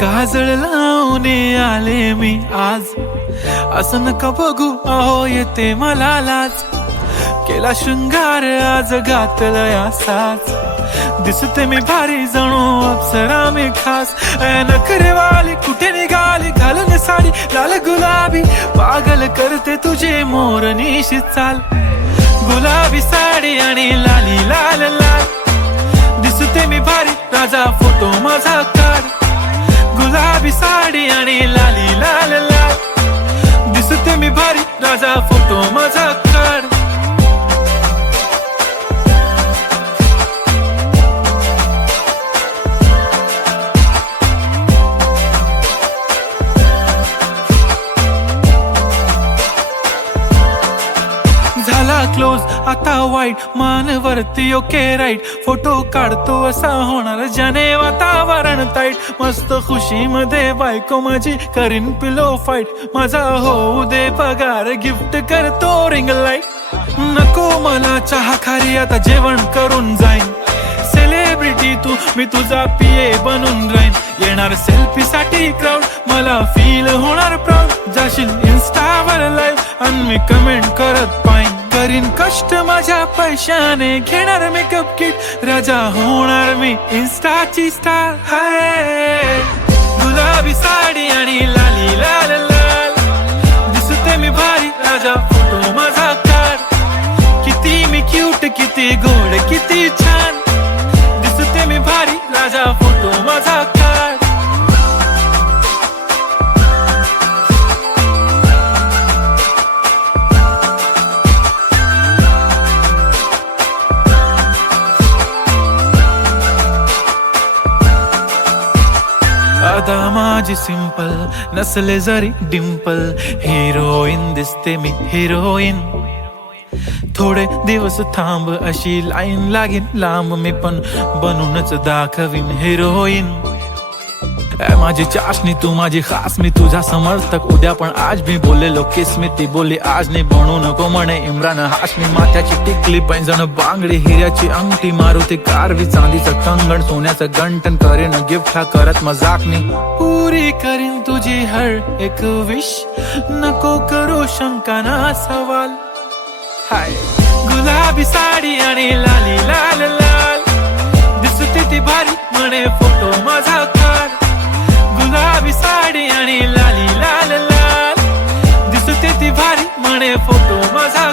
काजळ लावून आले मी आज, असं नका बघू अहो येते मला लाज. केला शृंगार आज घातला साज, दिसते मी भारी जणू अप्सरा मी खास. नखरेवाली कुठे निघाली घालून साडी लाल गुलाबी, पागल करते तुझे मोरनीशी चाल. गुलाबी साडी आणि लाली लाल लाल, दिसते मी भारी राजा फोटो माझा काढ. गुलाबी साडी आणि लाली लाल लाल, दिसते मी भारी राजा फोटो माझा काढ. झाला क्लोज आता वाईट, मानवरती ओके राईट. फोटो काढतो असा होणार ज्याने वातावरण ताईट. मस्त खुशी मध्ये बायको माझी करीन पिलो फाईट. माझा होऊ दे पगार गिफ्ट करतो रिंग लाईट. नको मला चहा खारी आता जेवण करून जाईन. सेलिब्रिटी तू मी तुझा पिये बनून राहीन. येणार सेल्फी साठी क्राऊड मला फील होणार प्राऊड. जाशील इन्स्टावर लाईव्ह आणि मी कमेंट करत पाईन. करीन कष्ट माझ्या पैशाने घेणार मेकअप किट. राजा होणार मी इन्स्टाची स्टार. हाय गुलाबी साडी आणि लाली लाल लाल, दिसते मी भारी राजा फोटो माझा काढ. किती मी क्यूट किती गोड किती छान, दिसते मी भारी राजा फोटो माझा काढ. आता माझी सिंपल नसले जरी डिंपल, हिरोईन दिसते मी हिरोईन. थोडे दिवस थांब अशी लाईन लागेल लांब, मी पण बनूनच दाखवीन हिरोईन. माझी चाशनी तू माझी खास, मी तुझा समर्थक उद्या पण आज मी बोललेलो किस मी. ती बोलली आज नाही बनू नको म्हणे इम्रान हाशमी. माथ्याची टिकली पैंजण बांगडी हिऱ्याची अंगठी, मारुती कारवी चांदीचं कंगण सोन्याचं गंटन. करेन गिफ्ट हा करत मजाकनी, पुरी करीन तुझी हर एक विश. नको करू शंका ना सवाल. हाय गुलाबी साडी आणि लाली लाल लाल, दिसते ती भारी म्हणे फोटो माझा काढ. गुलाबी साडी आणि लाली लाल लाल, दिसते ती भारी म्हणे फोटो माझा.